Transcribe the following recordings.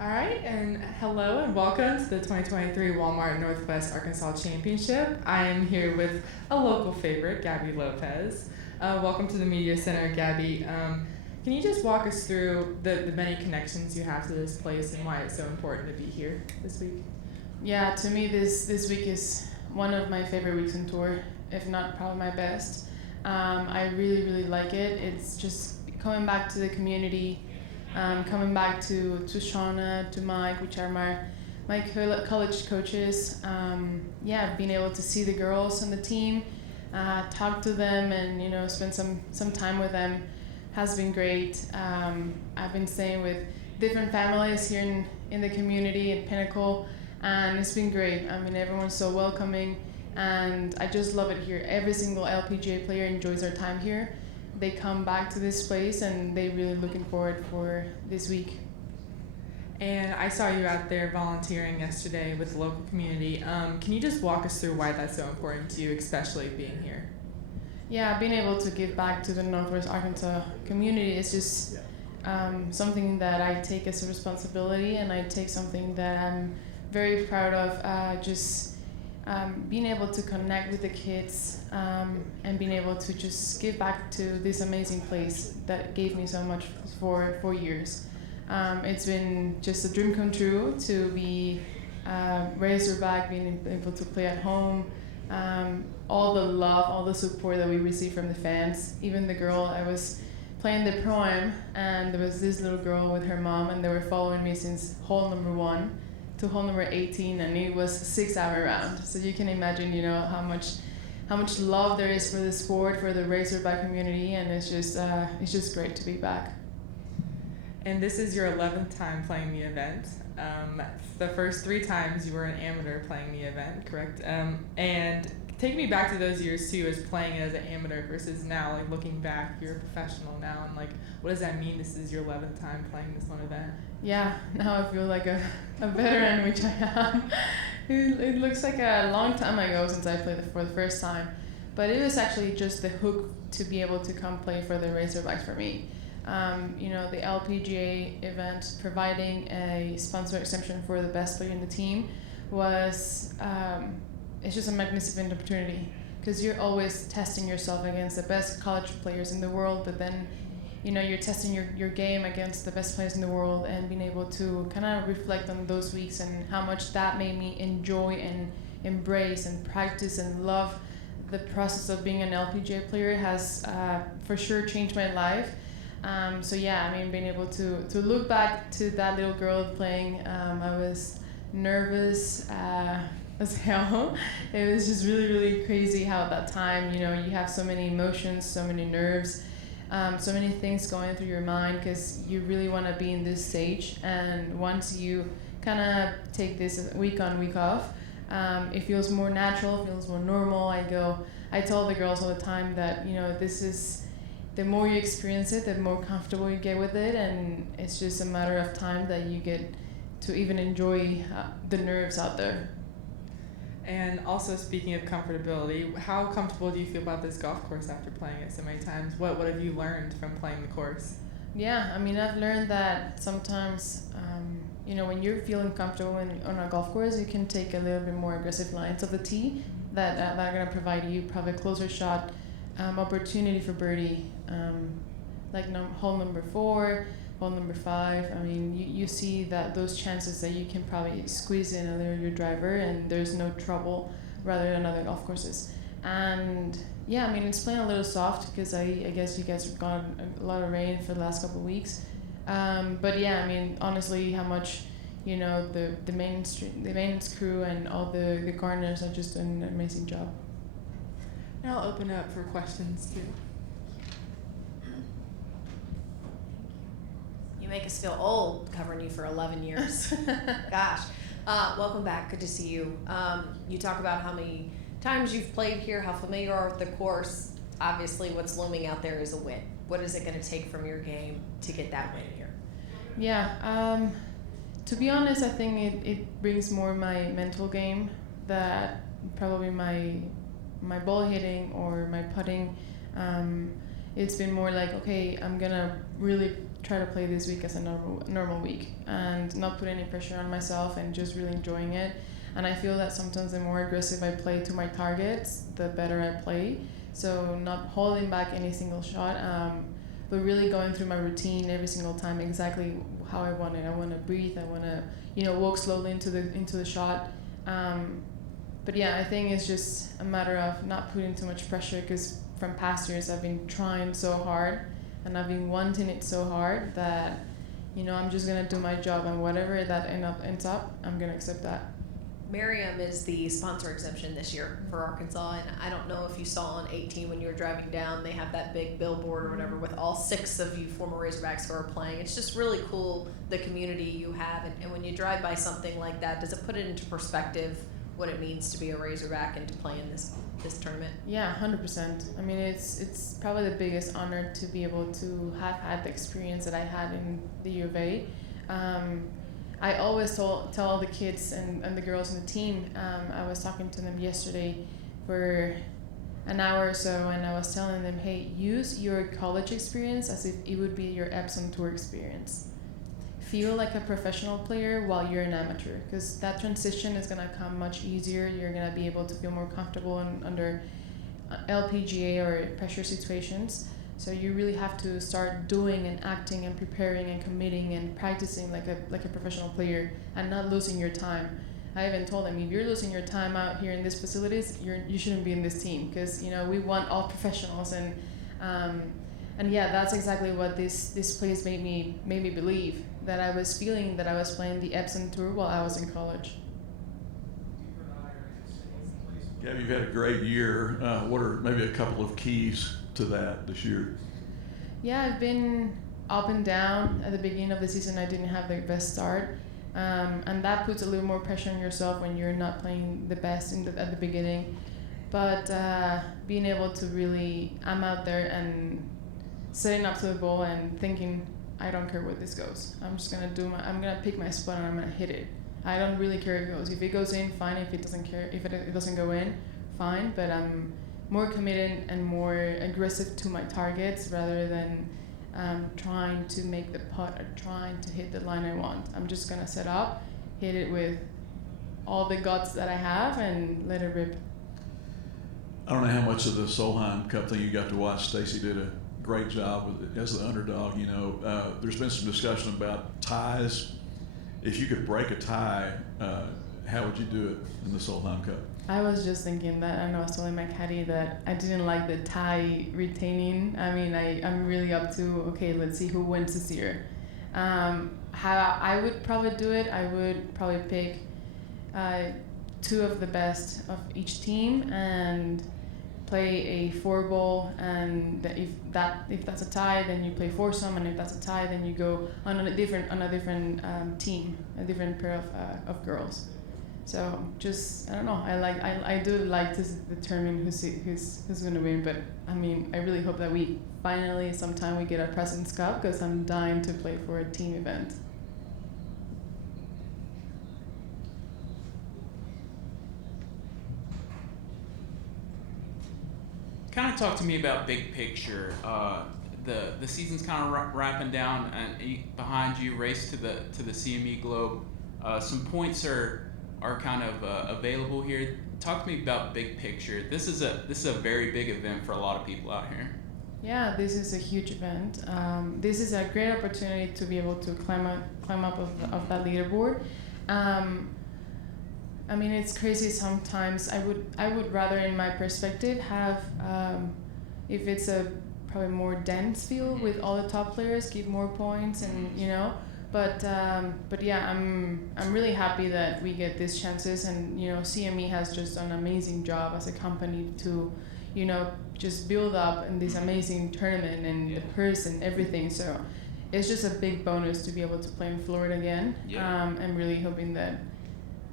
All right, and hello and welcome to the 2023 Walmart Northwest Arkansas Championship. I am here with a local favorite, Gaby Lopez. Welcome to the Media Center, Gaby. Can you just walk us through the many connections you have to this place and why it's so important to be here this week? Yeah, to me this week is one of my favorite weeks on tour, if not probably my best. I really like it. It's just coming back to the community, coming back to Shauna, to Mike, which are my college coaches. Being able to see the girls on the team, talk to them, and spend some time with them has been great. I've been staying with different families here in the community in Pinnacle, and it's been great. I mean, everyone's so welcoming, and I just love it here. Every single LPGA player enjoys their time here. They come back to this place, and they're really looking forward for this week. And I saw you out there volunteering yesterday with the local community. Can you just walk us through why that's so important to you, especially being here? Yeah, being able to give back to the Northwest Arkansas community is just something that I take as a responsibility, and I take something that I'm very proud of. Being able to connect with the kids and being able to just give back to this amazing place that gave me so much for 4 years. It's been just a dream come true to be Razorback, being able to play at home. All the love, all the support that we receive from the fans. Even the girl, I was playing the Pro-Am, and there was this little girl with her mom, and they were following me since hole number 1 to hole number 18, and it was a 6-hour round. So you can imagine, how much love there is for the sport, for the Razorback community, and it's just great to be back. And this is your 11th time playing the event. The first 3 times you were an amateur playing the event, correct? And take me back to those years too, as playing it as an amateur versus now, like looking back, you're a professional now, and like, what does that mean? This is your 11th time playing this one event. Yeah, now I feel like a veteran, which I am. It looks like a long time ago since I played for the first time, but it was actually just the hook to be able to come play for the Razorbacks for me. The LPGA event providing a sponsor exemption for the best player in the team was it's just a magnificent opportunity, because you're always testing yourself against the best college players in the world, but then you're testing your game against the best players in the world, and being able to kind of reflect on those weeks and how much that made me enjoy and embrace and practice and love the process of being an LPGA player has for sure changed my life. Being able to look back to that little girl playing, I was nervous as hell. It was just really crazy how at that time, you have so many emotions, so many nerves, so many things going through your mind, because you really want to be in this stage. And once you kind of take this week on, week off, it feels more natural, feels more normal. I tell the girls all the time that, this is, the more you experience it, the more comfortable you get with it, and it's just a matter of time that you get to even enjoy the nerves out there. And also, speaking of comfortability, how comfortable do you feel about this golf course after playing it so many times? What have you learned from playing the course? Yeah, I've learned that sometimes, when you're feeling comfortable on a golf course, you can take a little bit more aggressive lines of the tee that are going to provide you probably a closer shot opportunity for birdie, hole number 4, hole number 5. You see that those chances that you can probably squeeze in a little your driver, and there's no trouble, rather than other golf courses. And it's playing a little soft because I guess you guys have got a lot of rain for the last couple of weeks. Honestly, how much the maintenance crew and all the gardeners are just doing an amazing job. Now I'll open up for questions too. You make us feel old covering you for 11 years. Gosh. Welcome back. Good to see you. You talk about how many times you've played here, how familiar you are with the course. Obviously, what's looming out there is a win. What is it going to take from your game to get that win here? Yeah. To be honest, I think it brings more my mental game, that probably my ball hitting or my putting. it's been more like, okay, I'm gonna really try to play this week as a normal week and not put any pressure on myself and just really enjoying it. And I feel that sometimes the more aggressive I play to my targets, the better I play. So not holding back any single shot, but really going through my routine every single time exactly how I want it. I want to breathe. I want to, walk slowly into the shot. But yeah, I think it's just a matter of not putting too much pressure, because from past years I've been trying so hard and I've been wanting it so hard that, I'm just gonna do my job, and whatever that ends up, I'm gonna accept that. Miriam is the sponsor exemption this year for Arkansas, and I don't know if you saw on 18 when you were driving down, they have that big billboard or whatever with all 6 of you former Razorbacks who are playing. It's just really cool, the community you have, and when you drive by something like that, does it put it into perspective what it means to be a Razorback and to play in this tournament? Yeah, 100%. I mean, it's probably the biggest honor to be able to have had the experience that I had in the U of A. I always tell all the kids and the girls in the team, I was talking to them yesterday for an hour or so, and I was telling them, hey, use your college experience as if it would be your Epson Tour experience. Feel like a professional player while you're an amateur, because that transition is going to come much easier. You're going to be able to feel more comfortable under LPGA or pressure situations. So you really have to start doing and acting and preparing and committing and practicing like a professional player, and not losing your time. I even told them, if you're losing your time out here in these facilities, you shouldn't be in this team, because we want all professionals, and yeah, that's exactly what this place made me believe, that I was feeling that I was playing the Epson Tour while I was in college. Gabby, you've had a great year. What are maybe a couple of keys to that this year? Yeah, I've been up and down. At the beginning of the season, I didn't have the best start, and that puts a little more pressure on yourself when you're not playing the best at the beginning. But being able to really, I'm out there and setting up to the ball and thinking, I don't care where this goes. I'm just gonna I'm gonna pick my spot and I'm gonna hit it. I don't really care if it goes. If it goes in, fine. If it doesn't go in, fine. But I'm more committed and more aggressive to my targets rather than trying to make the putt or trying to hit the line I want. I'm just gonna set up, hit it with all the guts that I have, and let it rip. I don't know how much of the Solheim Cup thing you got to watch. Stacy did a great job with it as the underdog. There's been some discussion about ties. If you could break a tie, how would you do it in the Solheim Cup? I was just thinking that, and I was telling my caddy that I didn't like the tie retaining. I mean, I'm really up to, okay, let's see who wins this year. How I would probably do it, I would probably pick 2 of the best of each team and play a 4-ball, and if that's a tie, then you play foursome, and if that's a tie, then you go on a different team, a different pair of girls. So just, I don't know, I do like to determine who's gonna win, but I mean, I really hope that we finally sometime we get our President's Cup, because I'm dying to play for a team event. Kind of talk to me about big picture. The season's kind of wrapping down, and behind you, race to the CME Globe. Some points are kind of available here. Talk to me about big picture. This is a very big event for a lot of people out here. Yeah, this is a huge event. This is a great opportunity to be able to climb up of that leaderboard. I mean, it's crazy sometimes. I would rather, in my perspective, have if it's a probably more dense field with all the top players, give more points, and But yeah, I'm really happy that we get these chances, and CME has just done an amazing job as a company to, just build up in this amazing tournament and the purse and everything. So it's just a big bonus to be able to play in Florida again. Yeah. I'm really hoping that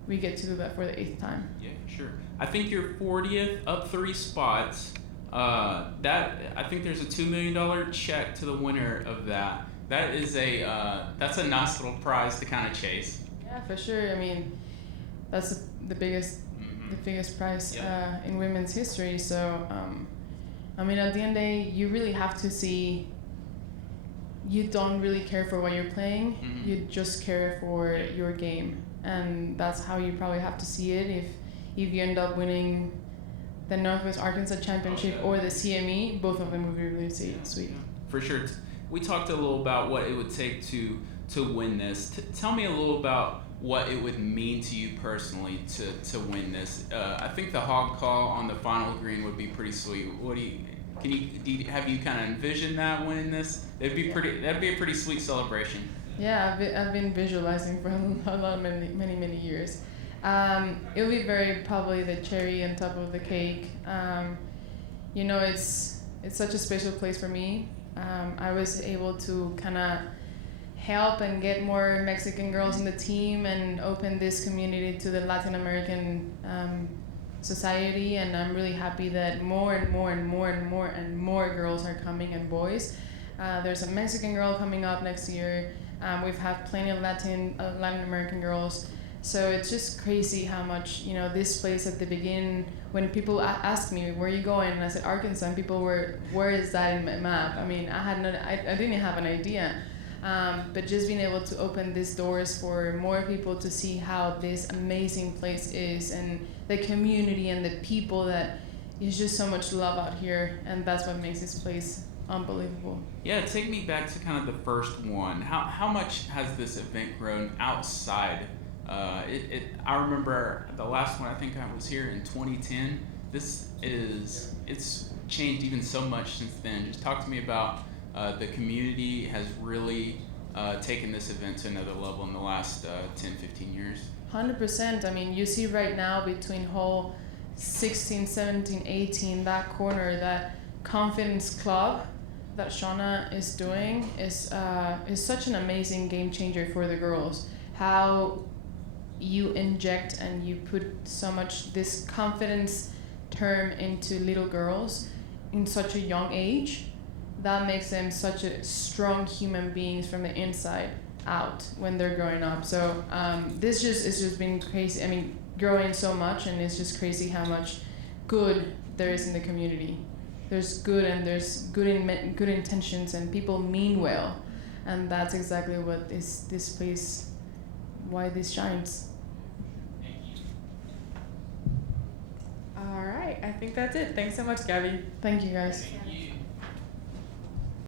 we get to do that for the 8th time. Yeah, sure. I think you're 40th, up 3 spots. I think there's a $2 million check to the winner of that. That's a nice little prize to kind of chase. Yeah, for sure. I mean, that's the biggest prize in women's history. So I mean, at the end of the day, you really have to see. You don't really care for what you're playing. Mm-hmm. You just care for your game, and that's how you probably have to see it. If you end up winning the Northwest Arkansas Championship or the CME, both of them would be really sweet. Yeah, for sure. We talked a little about what it would take to win this. Tell me a little about what it would mean to you personally to win this. I think the hog call on the final green would be pretty sweet. What have you kind of envisioned that winning this? That'd be a pretty sweet celebration. Yeah, I've been visualizing for many years. It'll be probably the cherry on top of the cake. It's such a special place for me. I was able to kind of help and get more Mexican girls in the team and open this community to the Latin American society, and I'm really happy that more girls are coming, and boys. There's a Mexican girl coming up next year. We've had plenty of Latin American girls. So it's just crazy how much, this place at the beginning, when people asked me, where are you going? And I said, Arkansas, and people were, where is that in my map? I mean, I didn't have an idea. But just being able to open these doors for more people to see how this amazing place is, and the community and the people, that is just so much love out here, and that's what makes this place unbelievable. Yeah, take me back to kind of the first one. How much has this event grown outside? I remember the last one, I think I was here in 2010. It's changed even so much since then. Just talk to me about the community has really taken this event to another level in the last 10, 15 years. 100%. I mean, you see right now between hole 16, 17, 18, that corner, that confidence club that Shauna is doing is such an amazing game changer for the girls. How you inject and you put so much this confidence term into little girls in such a young age, that makes them such a strong human beings from the inside out when they're growing up. So this it's just been crazy. I mean, growing so much, and it's just crazy how much good there is in the community. There's good, and there's good intentions, and people mean well, and that's exactly what is this place, why this shines. All right, I think that's it. Thanks so much, Gaby. Thank you, guys. Thank you.